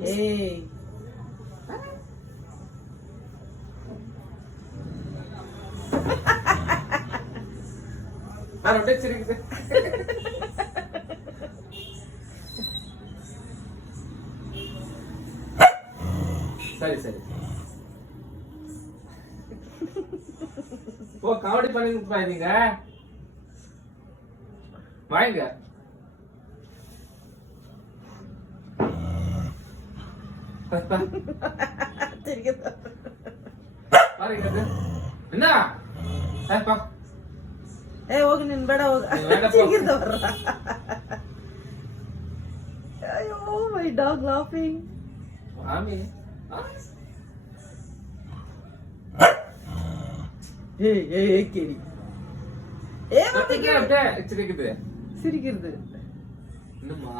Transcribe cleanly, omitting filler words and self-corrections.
ஏய் நான் அப்படியே சிரிக்குது. சரி சரி ஓ காமெடி பண்ணி நீங்க வாங்க. என்ன ಏ ಹೋಗಿ ನಿನ್ ಬೇಡ ಹೋಗ ಸಿಗಿರ್ದ ಬರ್ರ ಅಯ್ಯೋ ಮೈ ಡಾಗ್ ಲಾಫಿಂಗ್ ಆಮಿ ಏ ಏ ಏ ಕೇಳಿ ಏ ಮತ್ತೆ சிரிக்குது சிரிக்கிறது என்னம்மா